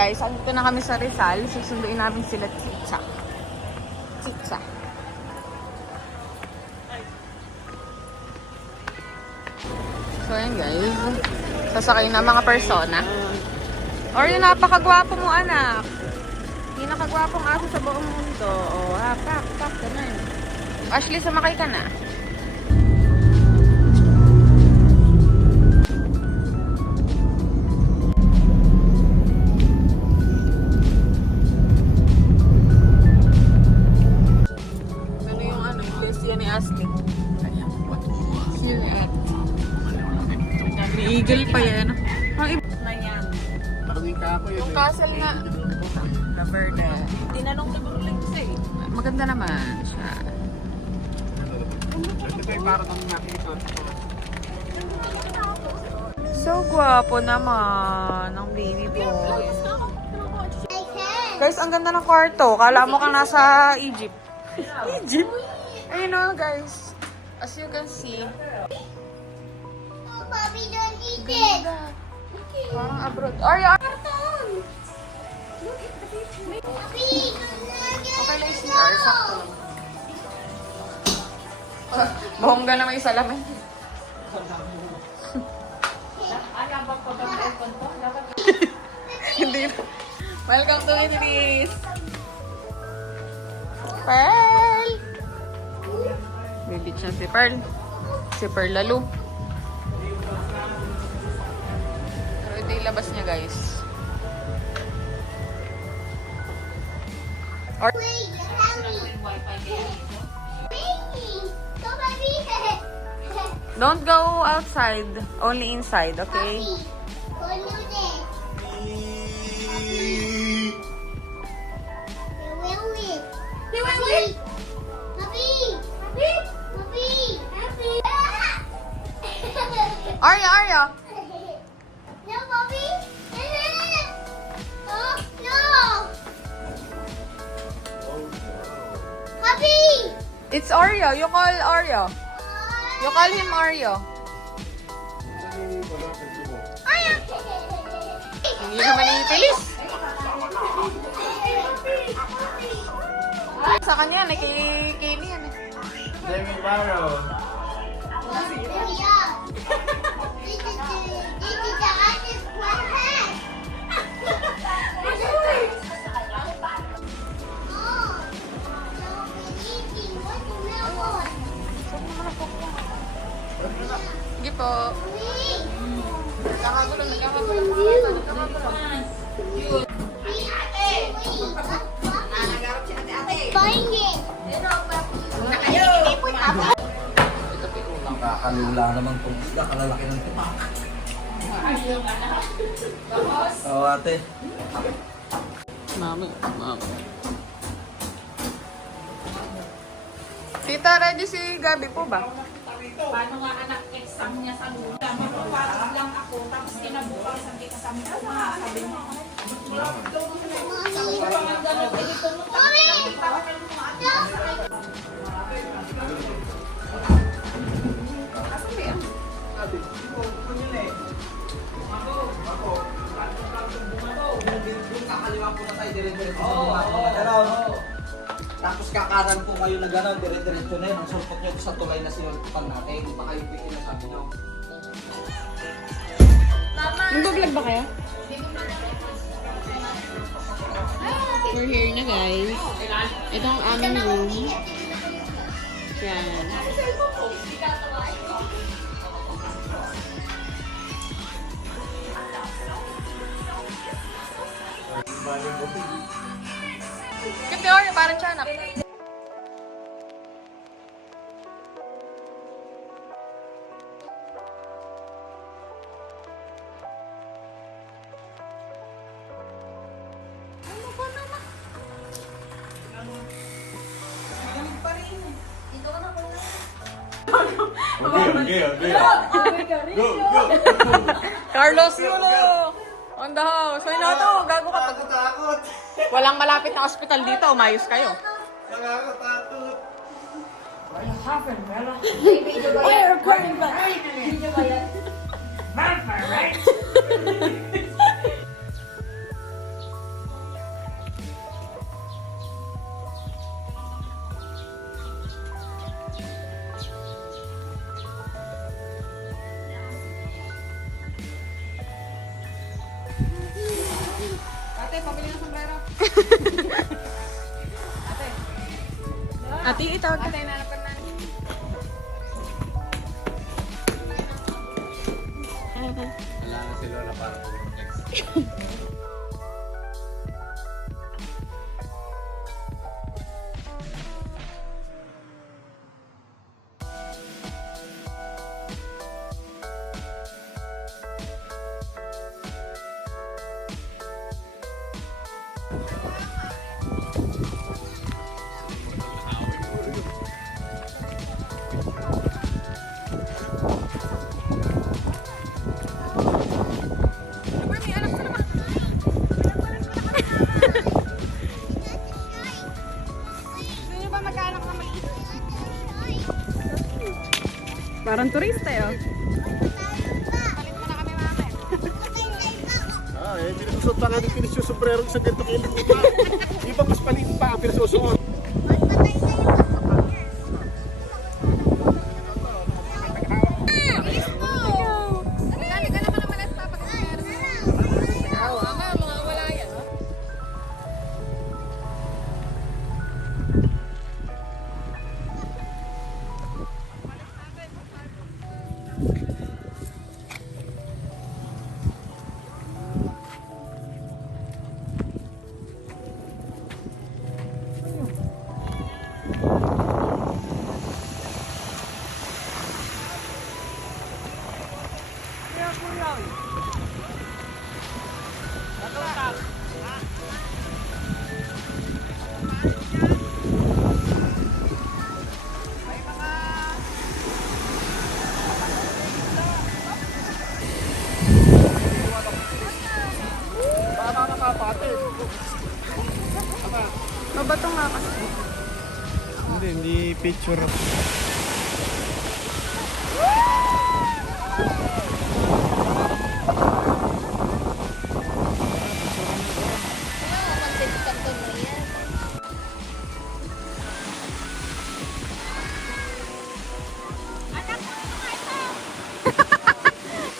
guys, andito na kami sa Rizal. Susunduin namin sila Chicha. Chicha. So ayan guys, sasakay na mga persona. Or yung napakagwapo mo anak. Pinakagwapong aso sa buong mundo. O ha, pak, ganun. Ashley, sumakay ka na. Ano yung ano, iglesia ni Ashley? Silhouette. May eagle pa yan. Ang iba na yan. Yung castle na La Verde. Tinanong na mo lang siya eh. Maganda naman siya. Ito ay para kang nakita. So gwapo naman ng baby boy. Guys, ang ganda ng kwarto. Kala mo kang nasa Egypt. Egypt? Ayun o guys. As you can see. Oh, Bobby, don't eat it. Parang abroad. Arya! Bobby, Okay lang yung CR. Sakto lang. Bongga na may salamin. Hindi na. Welcome to Idris. Pearl! Baby siya si Pearl. Si Pearl lalo. Pero ito yung labas niya guys. Or wait, Go, Bobby. don't go outside. Only inside, okay? Go do this. You will win. Bobby. Arya! No, Bobby. Oh, no. Bobby. It's Arya. You call Arya. You call him Arya. Hindi naman ipilis. Sa kanya, nakikini yan eh. Demi Barrow. Yeah. This is the hardest one hand. Oh, so eating. What's the melon? Sige po. Wait. Nagkakagulo. Find it. Nakakalula naman itong isda. Kalalaki ng tipak. Oo ate. Mami. Tita, ready si Gabi po ba? Paano nga anak, exam niya sa lula. Mapapagod lang ako, tapos kinabukas ang kita sa mga sabi mo. Sabi ko nga gano'n, eh, pumunta ka Kakaliwa po na tayo, dire-diretso sa mga tapos kakaran po kayo na gano'n, dire-diretso na yun. Ang sulpot nyo sa tulay na sinulputan natin. Baka yung pinasabi nyo. Nag-vlog ba kayo? We're here na guys. Ito ang aming room. Yan. Kasi Oreo, parang tiyanak. Okay. Go. Carlos Yulo! On the house. Hoy na to, gago ka pag... Takot. Walang malapit na ospital dito, umayos kayo. Nakakatakot. We're recording ba? Video ba yan? Vampire, right? Ate, itawag ka. Wala na si Lola parang next. Parang turista yun. Pinasusuot pa nga ng pinasusubrero sa ganito kilong iba. Ibang mas palit pa ang pinasusuot. Mabato nga kasi. Hindi picture.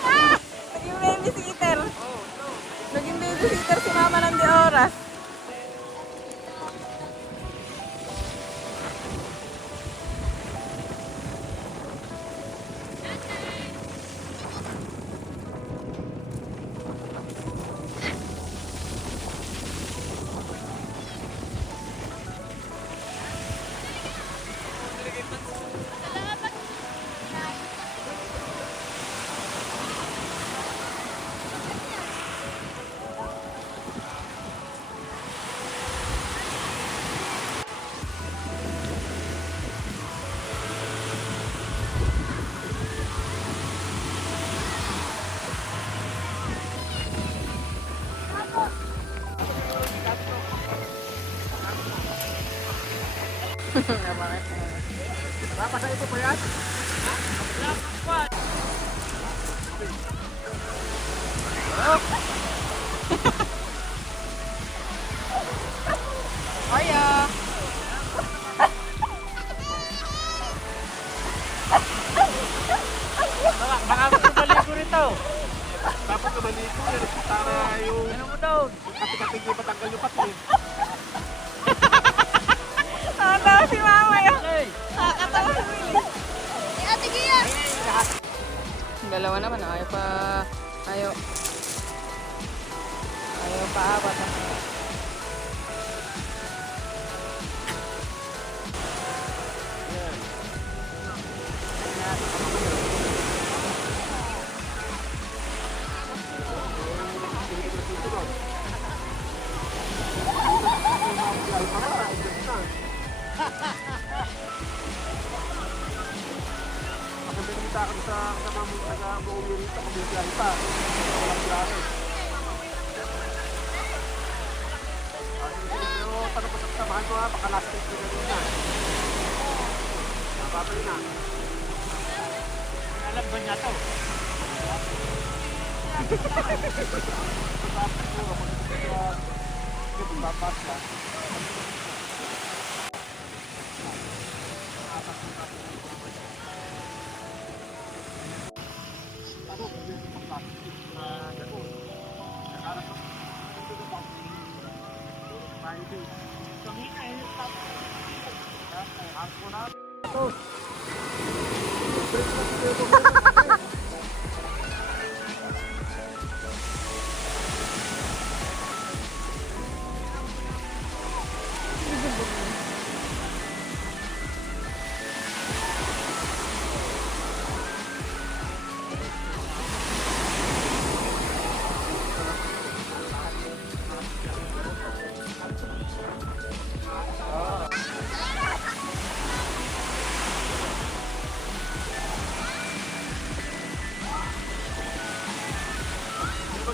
Naging babysitter. Naging babysitter si Mama ng di oras. Papasa ito po yan? Aya. Baka gusto maligo rito. Dapat na maligo yan. Para yung... Ano mo daw? Kati-kating di patanggal yung pati. Nakatawa si Mama yun. Nakakatawa si Willie. Ate Gia! Yung dalawa naman, ayaw pa, ayaw pa apat. Makabinita ka sa kasama mo taga-buong rito. Kabintiyan pa. Walang biyahe. Pero tanong ko sa kasamahan ko ha, baka last week na rin na. Napapay na. Alam ba niya to? Papas na.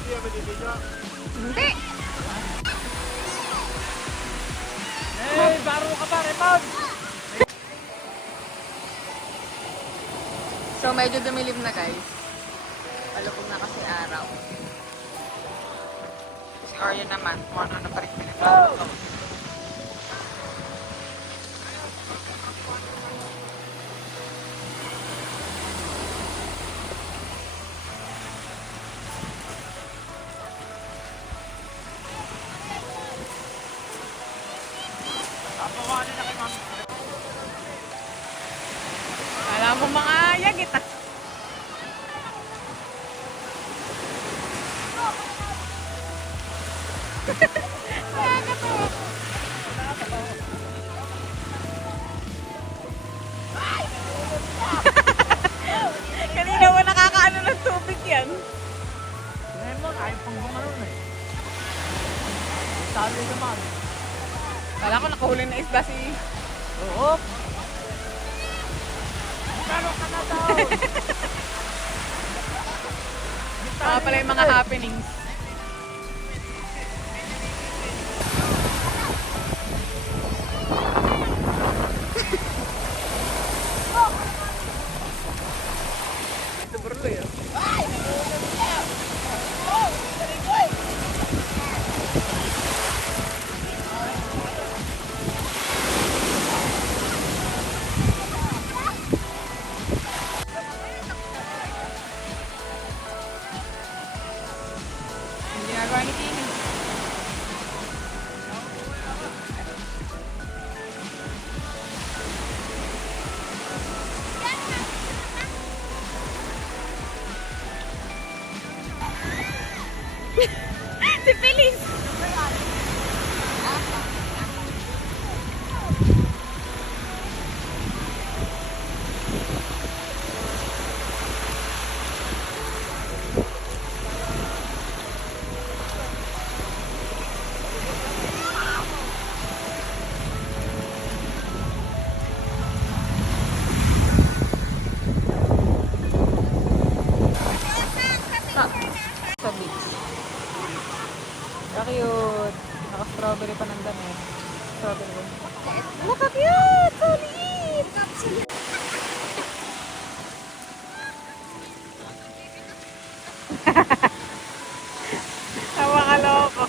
Hindi ba di kami dito? Hindi! Eh, baro ka pa, Raymond! So, medyo dumilim na guys. Palupog na kasi araw. Si Oreo naman, kung ano na pa rin pinagbabato. Papawanin na kay Ma'am. Alam mo mga yagit ah. Kanina mo nakakaano ng tubig yan. Raymond, ayaw pang bumanon eh. Sabi naman. Kala ko nakahuli na isda si... Oo. Baro ka na daw! Pala yung mga happenings. Ito bro yun. Ang ginagawa ni Tini. Si Feliz! Sa beach. Ka-cute. Naka-strawberry pa ng damit. Strawberry. Look at cute! So neat! Tawa ka loko.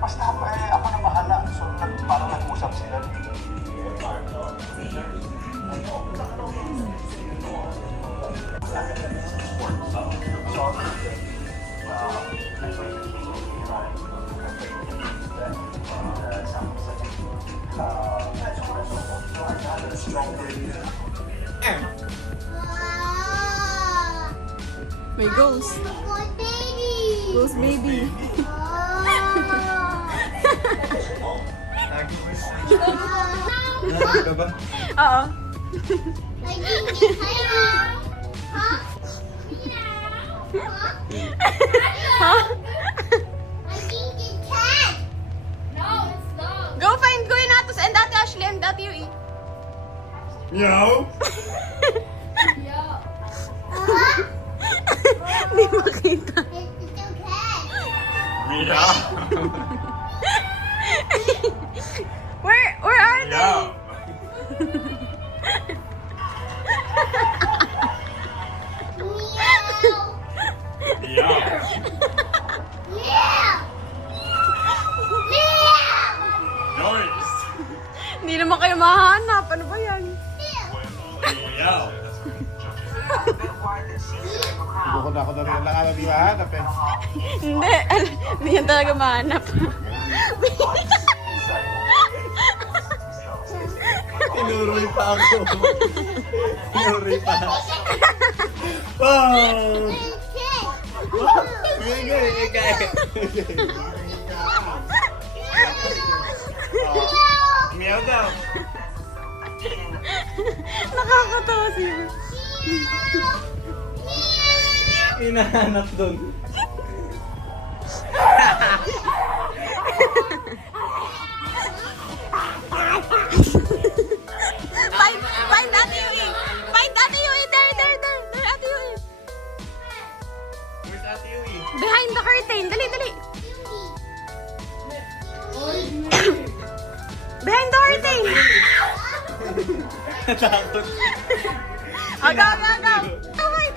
basta ako na bahala. So, parang nag-usap sila. Ah, May ghost. good baby. Ghost baby. Ah. Ka ba? Oo. I think it's hiding. Huh? Huh? I think it's cat. No, it's dog. Go find Kuya Natos and Ate Ashley and Ate Yui. Meow! Hindi makita. It's a cat. Meow! Where are they? Meow! Meow. Meow! Meow. Meow. Noise! Hindi naman kayo mahanap. Ano ba yan? Meow! Bukod ako na rin lang alam di mahanap eh. Hindi. Hindi yan talaga mahanap. Tinuroy pa ako. Tinuroy pa. Wow! Meow daw! Nakakatawa siya. Hinahanap doon. Find Ate Yui. Find Ate Yui. There, Ate Yui. Where's Ate Yui? Behind the curtain. Dali. Behind the curtain. Natakot. Go. Oh, hide.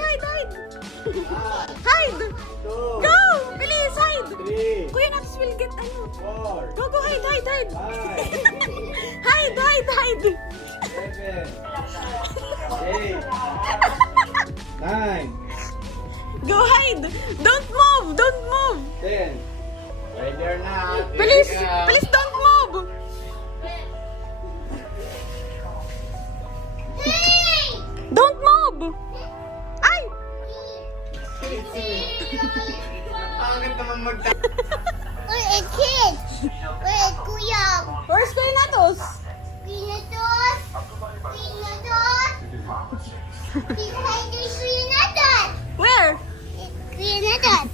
Hide. Go. Bilis, hide. 3, Kuya Natos will get ano. 4, Go, hide. 5, Hide. 7, 8, 9, Go hide. Don't move. 10. Right there na. Please don't move. Don't move. Ay. Pangit naman Wait, a kid. Wait, Kuya. Where's Kuya Natos? Pinatos. He's hiding Pinatos. Where? Pinatos.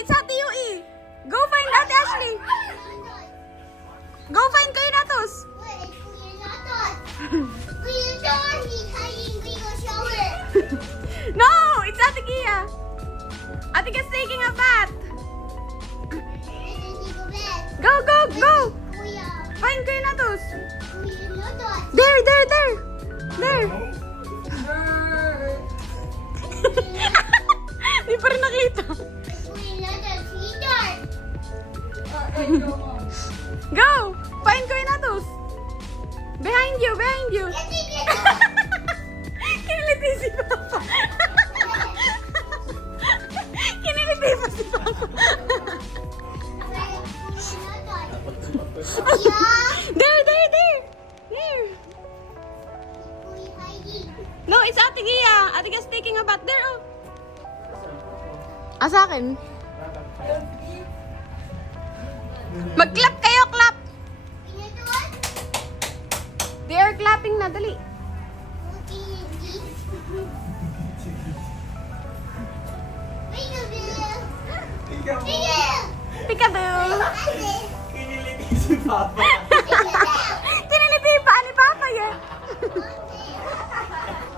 It's Ate Yui. Go find Ate Ashley. Go find Kuya Natos. Wait, Pinatos. Pinatos, he's hiding Bigger shower. No, it's Ate Gia. Ate Gia's taking a bath. Go. Kuya. Find Kuya Natos. Pinatos. There. Di pa rin nakita. Pinatos, heater. Go! Find Kuya Natos. Behind you. Kiniliti si Papa. Kiniliti pa si Papa. There. No, it's Ate Gia. Ate Gia's taking a bath. There, oh. Sa akin. Mag-clap kayo, clap. They are clapping na, dali. Peekaboo. Kiniliti si Papa. Tiniliti pa ni Papa yan.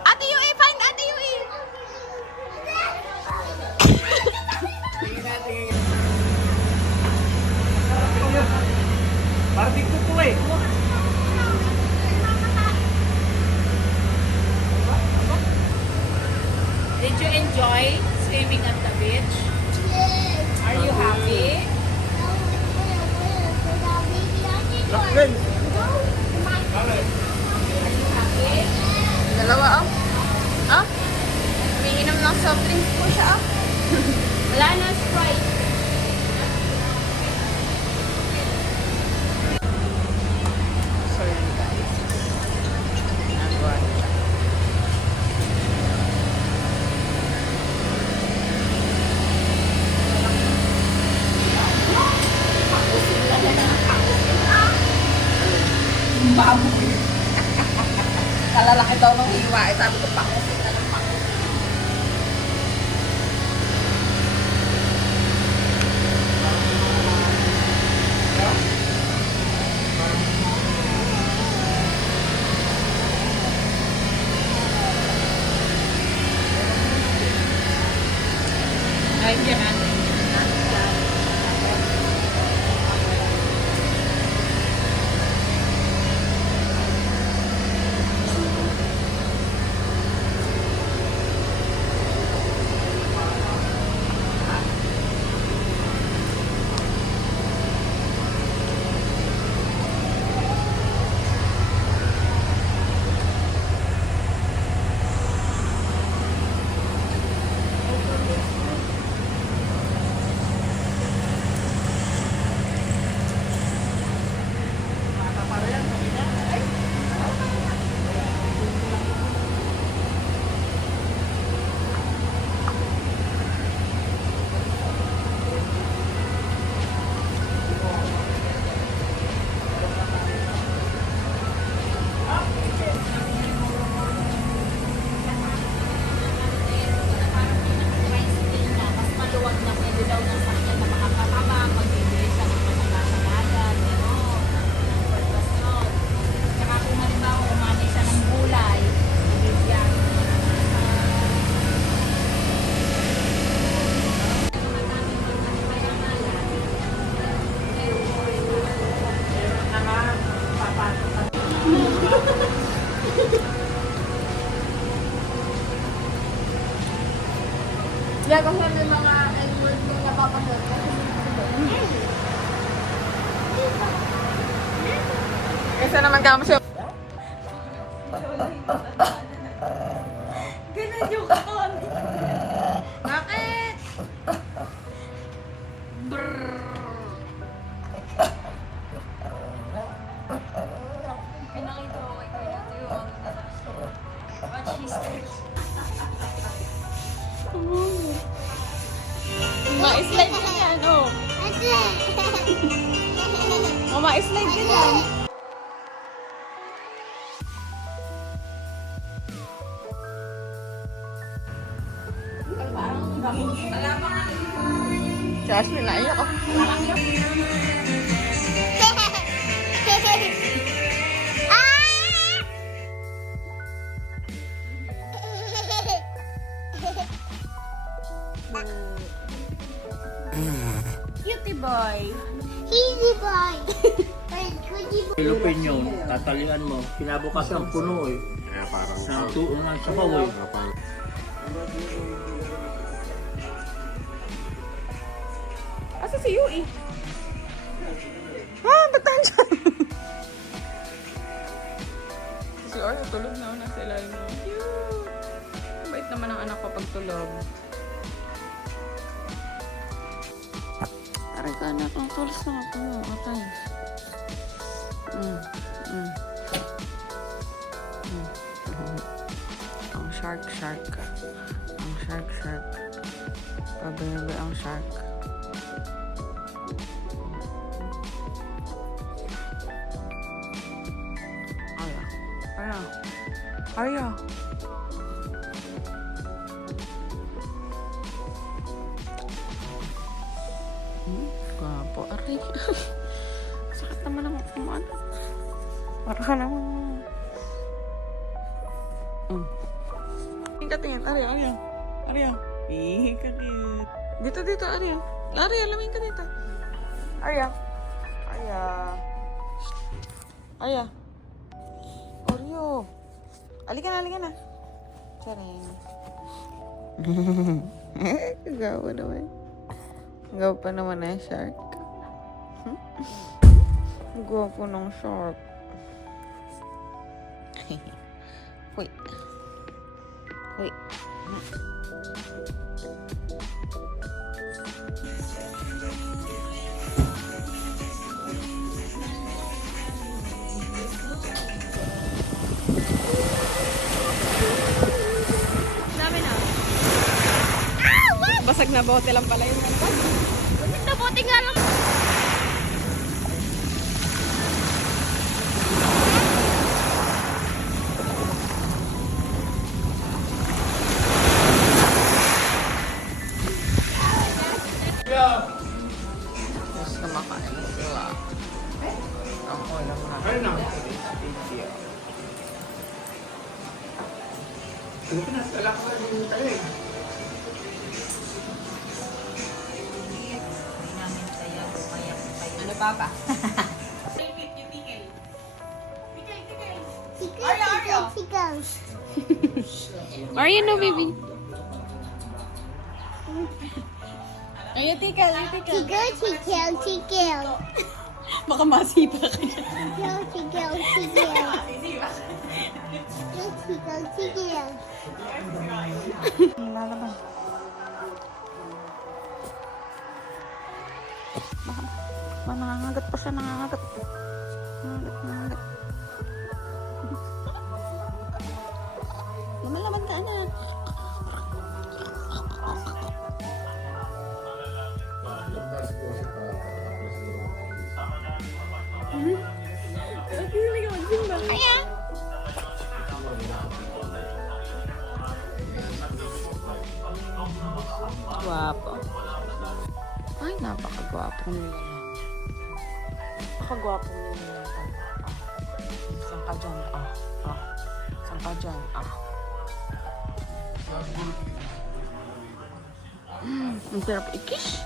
Ate Yui, find Ate Yui. Parang ko po eh. Did you enjoy swimming at the beach? Yeah. Dalawa, oh. Ah? Umiinom ng soft drinks po siya, oh. Wala na Sprite. So, yun, guys. Nagawa nila. Kalalaki daw ng hiwa. Eh, sabi ko, pakusin na lang pakusin. Ay, yan natin. Yeah, kasi may mga N-word na napapanood. Kaysa naman kamo siya. Ganun yung kakon. Bakit? Pinakita ko kay Kuya Teo ang watch history. Ma-slide ka yan, oh. O, ma-slide ka yan. Jasmine, naiyak ako. Cutie boy. Cutie boy. Cutie boy. Ilupin nyo, tatalian mo. Kinabukas ang puno eh. Kaya parang Sa tuon ng sabaw eh. Asa si Yui? Ah, ba't nandiyan? Si Oreo tulog na una sa ilalim mo. Cute! Bait naman ang anak ko pag tulog. Aray ka anak, ang tulis na ako. Okay. Ang shark. Ang shark. Pabayabay ang shark. Arya. Gwapo, aray. Sakit naman ang kumaan. Para ka naman. Tingin, Arya. Ih, ka cute. Dito, Arya. Arya, laming ka dito. Arya. Oreo. Halika na. Charing. Gawa naman. Gawa pa naman na shark. Gwapo ng shark. Hoy. Hoy. Dami na. Basag na bote lang pala yun. Basag na bote nga lang. Mas kumakain na sila. Ako lang na. Ano na? Ano pa pa? Are you no, baby? Are you tikal? Tickle. Baka masipa ka na. Tickle. Lalaban. Baka nangangagat pa siya, nangangagat. Nangangagat. Lumalaban ka, anak. Kaya? Guwapo. Ay, napakagwapo nila. Napakagwapo nila. Saan ka dyan? Saan ka dyan? Ang sarap i-kiss.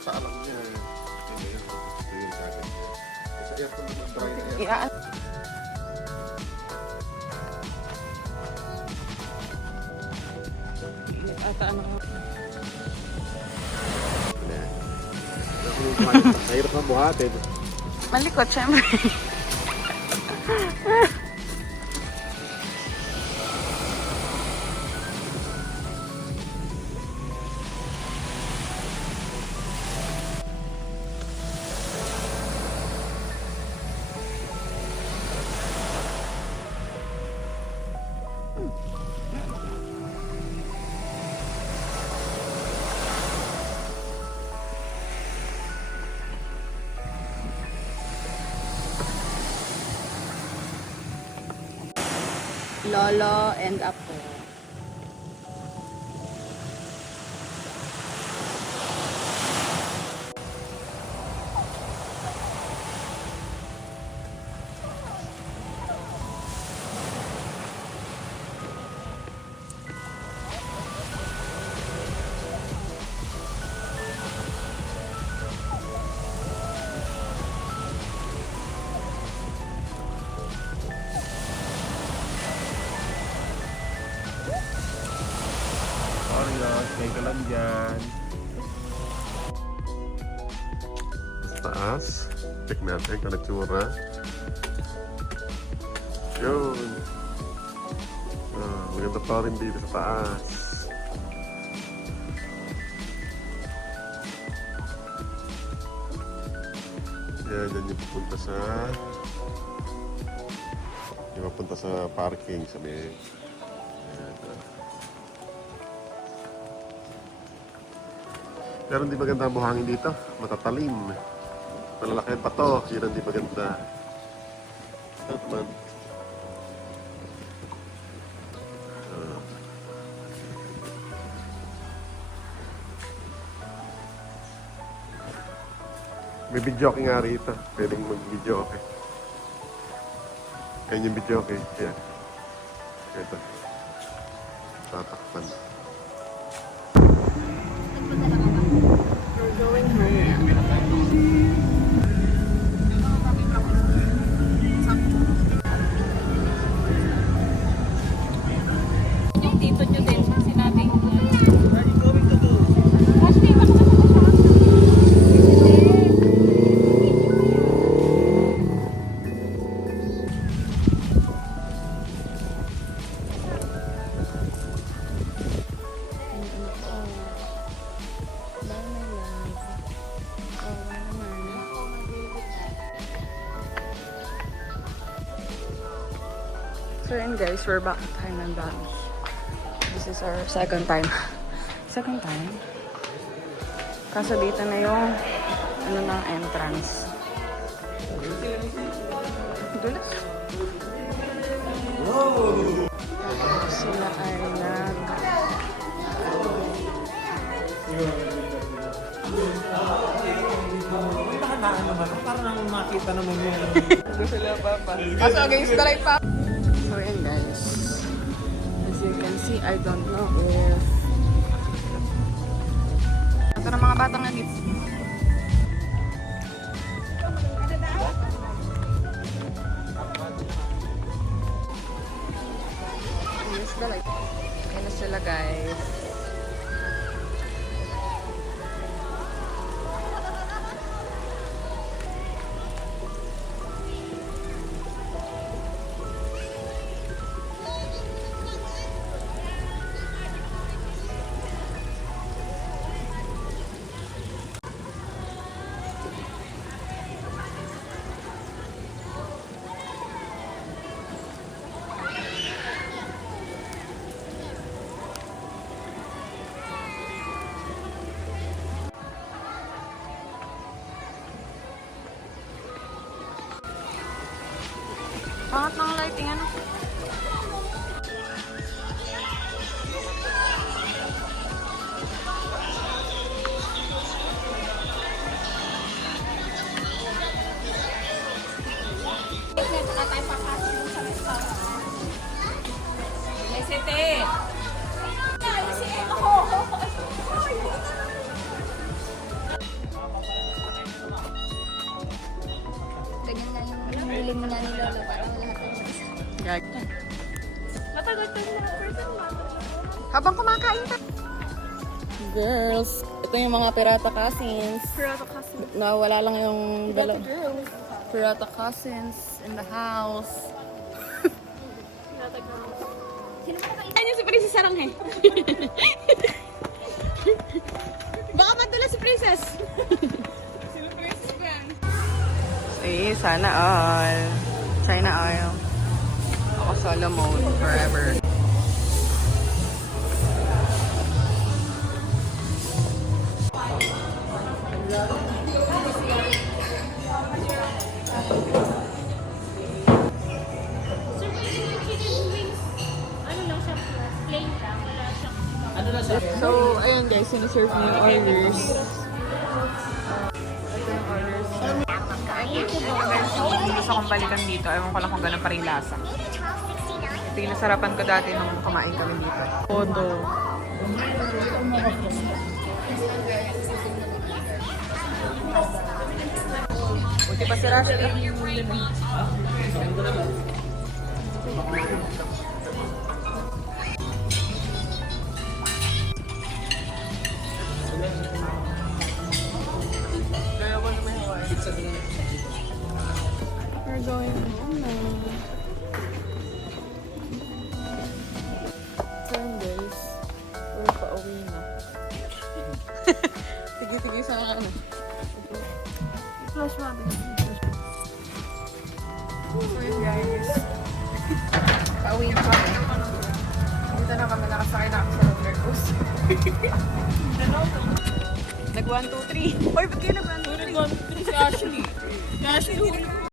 Sa alam niya, hindi yung gagawin niya. Sa aircon naman, dry na aircon. Yeah. Ata ano ko. Mahirap na buhatin. Malikot, syempre. Lolo and Apo. Stay ka lang dyan. Sa taas. Check natin kung nagtsura. Yun. Maganda pa rin dito sa taas. Yan yung pupunta sa... Yung papunta sa parking sa may... Pero hindi maganda ang buhangin dito. Matatalim. Malalaki ang pato. Yun ang hindi maganda. Naman. May video okay nga rito. Pwedeng mag-video okay. Ayan yung video okay. Ayan. Ito. Tatakpan. So yun guys, we're back at Highland Valley. This is our second time. Second time? Kaso dito na yung ano ng entrance. Dulas. Sila ay Parang makita naman yung... sila papa. Kaso against the light pa. So yun guys. As you can see, I don't know if... Ito na mga batang nandito. Against the light. Ayan na sila guys. Pangat ng lighting ano? Sete. Ganyan nga yung hiling mo na ni Lolo para lahat ng Gag. Matagal ka na person. Habang kumakain ka. Girls, ito yung mga pirata cousins. Pirata kasi. Nawala lang yung dalawa. Pirata cousins in the house. Ay, yung si Princess Saranghe. Baka madula si Princess. Sino Princess ba yan? Eh, sana all. China oil. Ako solo mode forever. So, ayun guys, siniserve mo yung orders. Ito yung orders. Gusto kong balikan dito. Ewan ko lang kung gano'n pa rin lasa. Ito yung nasarapan ko dati nung kumain kami dito. Todo. Buti pa si Rusty. We're going home now. So yun guys, we're pa-uwi na. Sige, sa mga ano. Flash mabi. So yun guys, pa-uwi na kami. Dito na kami, nakasakay na ako sa roller coaster. Nag 1, 2, 3. Oy, ba't kayo nag